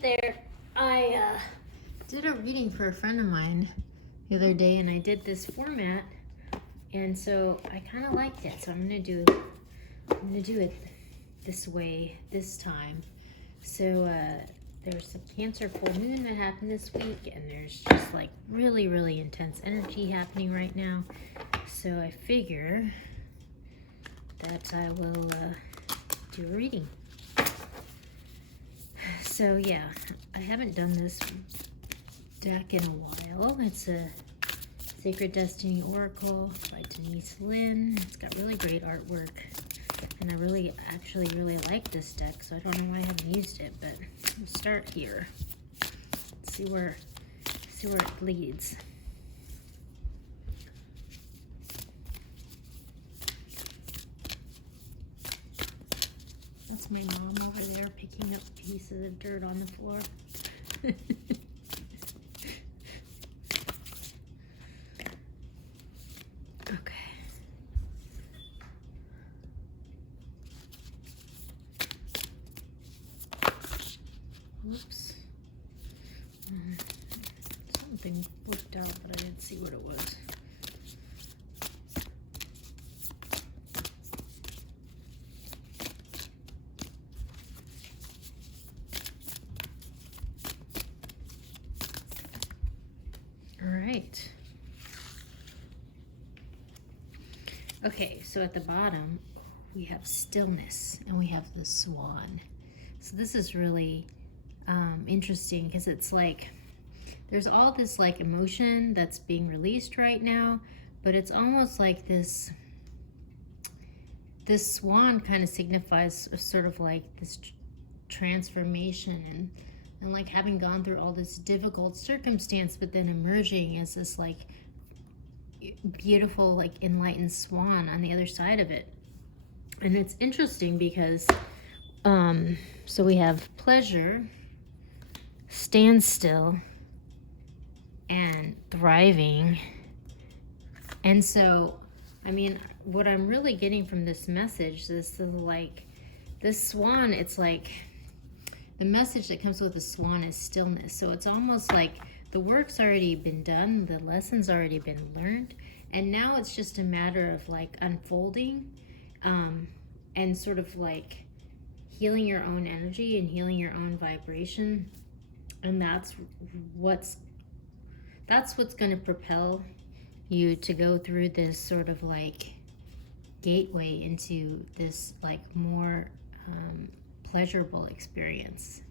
Hey there. I did a reading for a friend of mine the other day, and I did this format, and so I kind of liked it. So I'm gonna do it this way this time. So there's a Cancer full moon that happened this week, and there's just like really intense energy happening right now. So I figure that I will do a reading. So yeah, I haven't done this deck in a while. It's a Sacred Destiny Oracle by Denise Lynn. It's got really great artwork, and I actually really like this deck, so I don't know why I haven't used it, but we'll start here. See where it leads. That's my mom over there picking up pieces of dirt on the floor. Okay. Oops. Something flipped out, but I didn't see what it was. All right. Okay, so at the bottom, we have stillness, and we have the swan. So this is really interesting, because it's like, there's all this like emotion that's being released right now, but it's almost like this swan kind of signifies sort of like this transformation and like having gone through all this difficult circumstance, but then emerging as this like beautiful, like enlightened swan on the other side of it. And it's interesting because so we have pleasure, standstill, and thriving. And so, I mean, what I'm really getting from this message is like this swan, it's like the message that comes with the swan is stillness. So it's almost like the work's already been done, the lesson's already been learned, and now it's just a matter of like unfolding and sort of like healing your own energy and healing your own vibration. And that's what's going to propel you to go through this sort of like gateway into this like more pleasurable experience.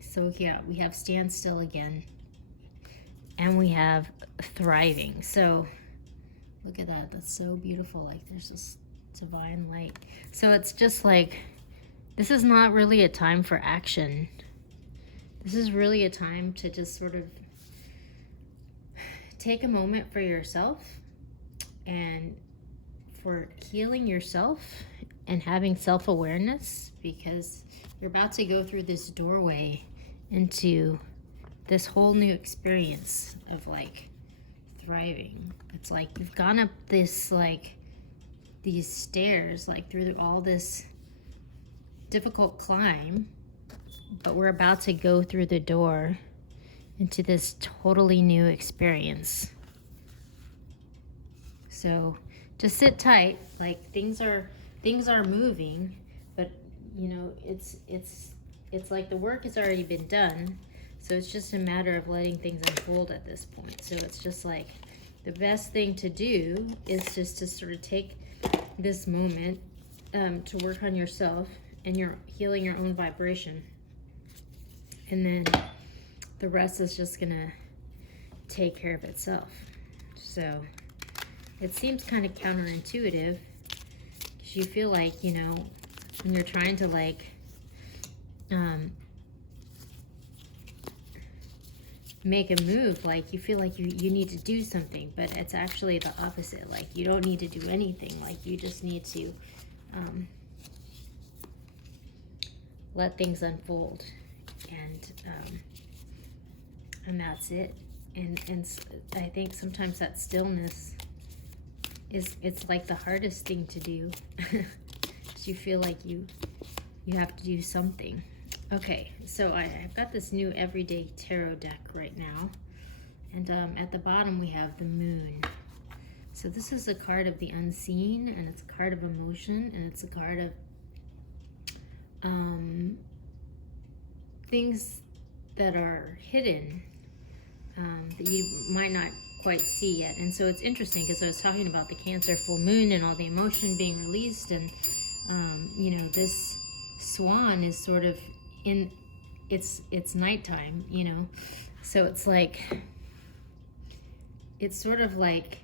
So yeah, we have standstill again, and we have thriving. So look at that, that's so beautiful. Like there's this divine light. So it's just like, this is not really a time for action. This is really a time to just sort of take a moment for yourself and for healing yourself and having self-awareness, because you're about to go through this doorway into this whole new experience of like thriving. It's like you've gone up this like these stairs, like through all this difficult climb, but we're about to go through the door into this totally new experience. So just sit tight. Like things are moving, but you know, it's like the work has already been done. So it's just a matter of letting things unfold at this point. So it's just like the best thing to do is just to sort of take this moment to work on yourself and you're healing your own vibration. And then the rest is just gonna take care of itself. So it seems kind of counterintuitive, because you feel like, you know, when you're trying to like make a move, like you feel like you need to do something, but it's actually the opposite. Like you don't need to do anything. Like you just need to let things unfold, and that's it. And I think sometimes that stillness it's like the hardest thing to do. You feel like you you have to do something. Okay, so I've got this new Everyday Tarot deck right now. And at the bottom we have the Moon. So this is a card of the unseen, and it's a card of emotion, and it's a card of things that are hidden that you might not quite see yet. And so it's interesting because I was talking about the Cancer full moon and all the emotion being released, and you know, this swan is sort of in it's nighttime, you know, so it's like, it's sort of like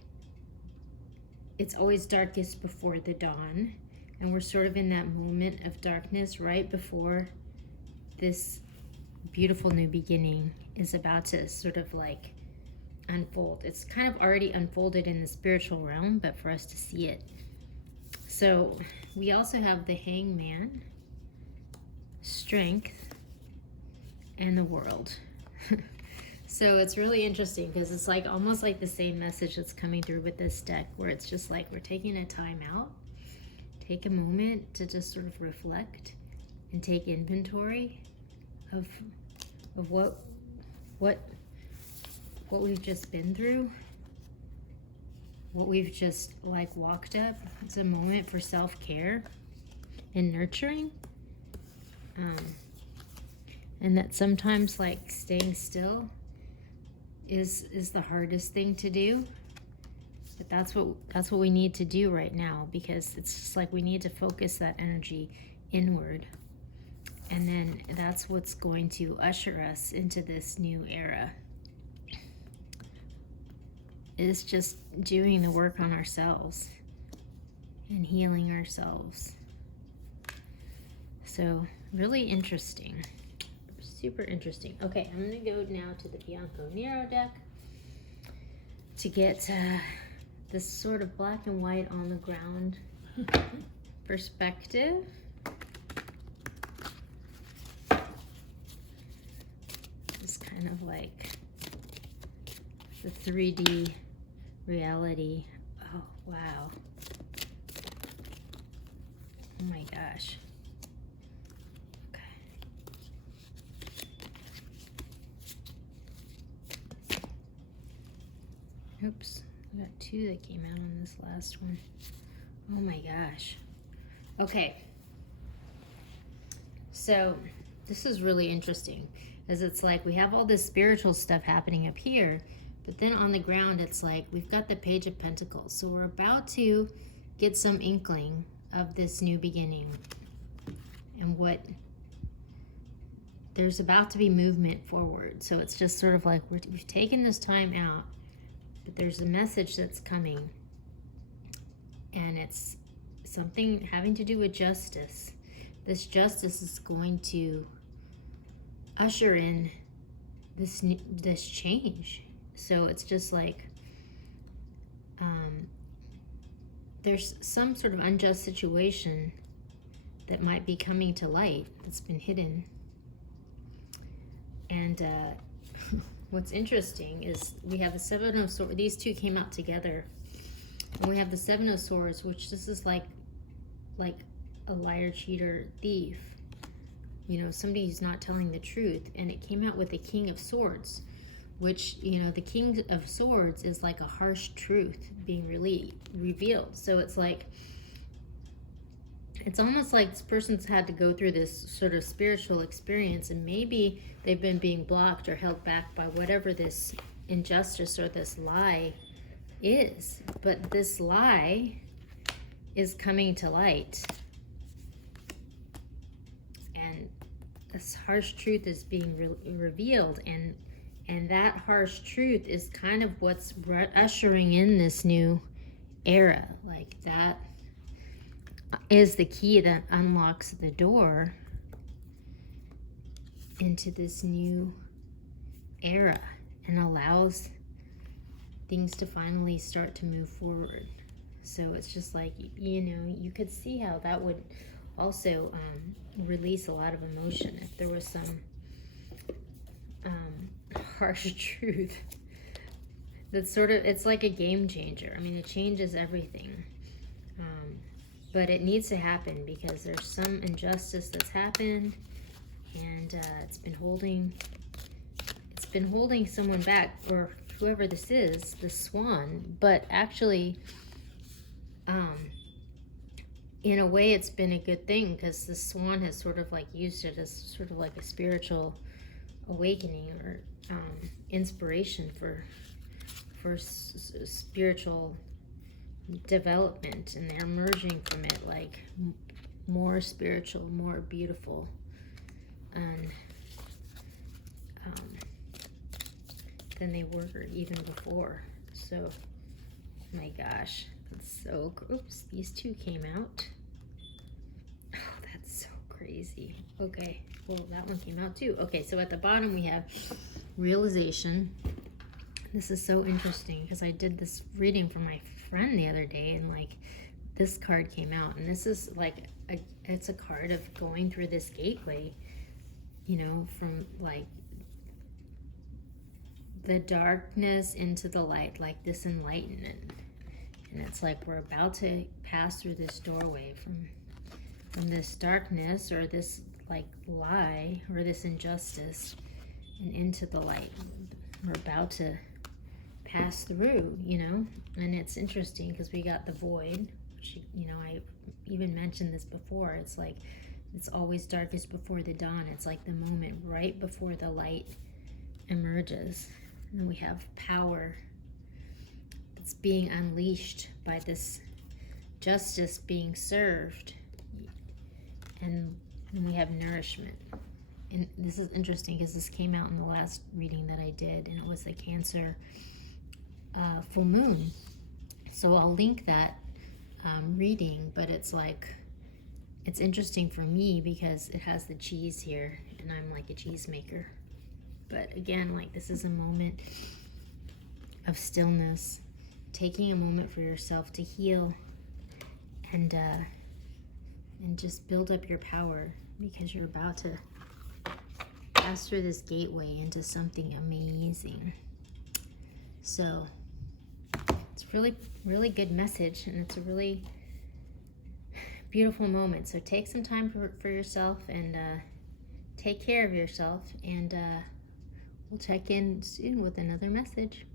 it's always darkest before the dawn, and we're sort of in that moment of darkness right before this beautiful new beginning is about to sort of like unfold. It's kind of already unfolded in the spiritual realm, but for us to see it. So we also have the Hangman, Strength, and the World. So it's really interesting because it's like almost like the same message that's coming through with this deck, where it's just like we're taking a time out, take a moment to just sort of reflect and take inventory of what we've just been through, what we've just like walked up. It's a moment for self-care and nurturing, and that sometimes like staying still is the hardest thing to do, but that's what we need to do right now, because it's just like we need to focus that energy inward, and then that's what's going to usher us into this new era, is just doing the work on ourselves and healing ourselves. So really interesting. Super interesting. Okay, I'm going to go now to the Bianco Nero deck to get this sort of black and white on the ground perspective. It's kind of like the 3D reality. Oh, wow. Oh my gosh. Oops, I got two that came out on this last one. Oh my gosh. Okay. So this is really interesting, because it's like we have all this spiritual stuff happening up here, but then on the ground it's like we've got the Page of Pentacles. So we're about to get some inkling of this new beginning, and what there's about to be movement forward. So it's just sort of like we've taken this time out, but there's a message that's coming, and it's something having to do with justice. This justice is going to usher in this change. So it's just like there's some sort of unjust situation that might be coming to light that's been hidden. And what's interesting is we have the Seven of Swords. These two came out together. And we have the Seven of Swords, which this is like a liar, cheater, thief. You know, somebody who's not telling the truth. And it came out with the King of Swords, which, you know, the King of Swords is like a harsh truth being revealed. So it's like, it's almost like this person's had to go through this sort of spiritual experience, and maybe they've been being blocked or held back by whatever this injustice or this lie is. But this lie is coming to light, and this harsh truth is being revealed, and that harsh truth is kind of what's ushering in this new era. Like, that is the key that unlocks the door into this new era and allows things to finally start to move forward. So it's just like, you know, you could see how that would also release a lot of emotion if there was some harsh truth that's sort of, it's like a game changer. I mean, it changes everything. but it needs to happen because there's some injustice that's happened, and it's been holding someone back, or whoever this is, the swan. But actually, in a way, it's been a good thing, because the swan has sort of like used it as sort of like a spiritual awakening, or inspiration for spiritual development, and they're emerging from it like more spiritual, more beautiful, and than they were even before. So, my gosh, that's so, oops, these two came out. Oh, that's so crazy. Okay, well, that one came out too. Okay, so at the bottom we have realization. This is so interesting because I did this reading for my friend the other day, and like this card came out, and this is like it's a card of going through this gateway, you know, from like the darkness into the light, like this enlightenment. And it's like we're about to pass through this doorway from this darkness, or this like lie, or this injustice, and into the light. We're about to pass through, you know. And it's interesting because we got the void, which, you know, I even mentioned this before. It's like it's always darkest before the dawn. It's like the moment right before the light emerges. And then we have power that's being unleashed by this justice being served, and we have nourishment. And this is interesting because this came out in the last reading that I did, and it was the Cancer full moon. So I'll link that reading, but it's like, it's interesting for me because it has the cheese here, and I'm like a cheese maker. But again, like, this is a moment of stillness, taking a moment for yourself to heal, and just build up your power, because you're about to pass through this gateway into something amazing. So it's really, really good message, and it's a really beautiful moment. So take some time for yourself, and take care of yourself, and we'll check in soon with another message.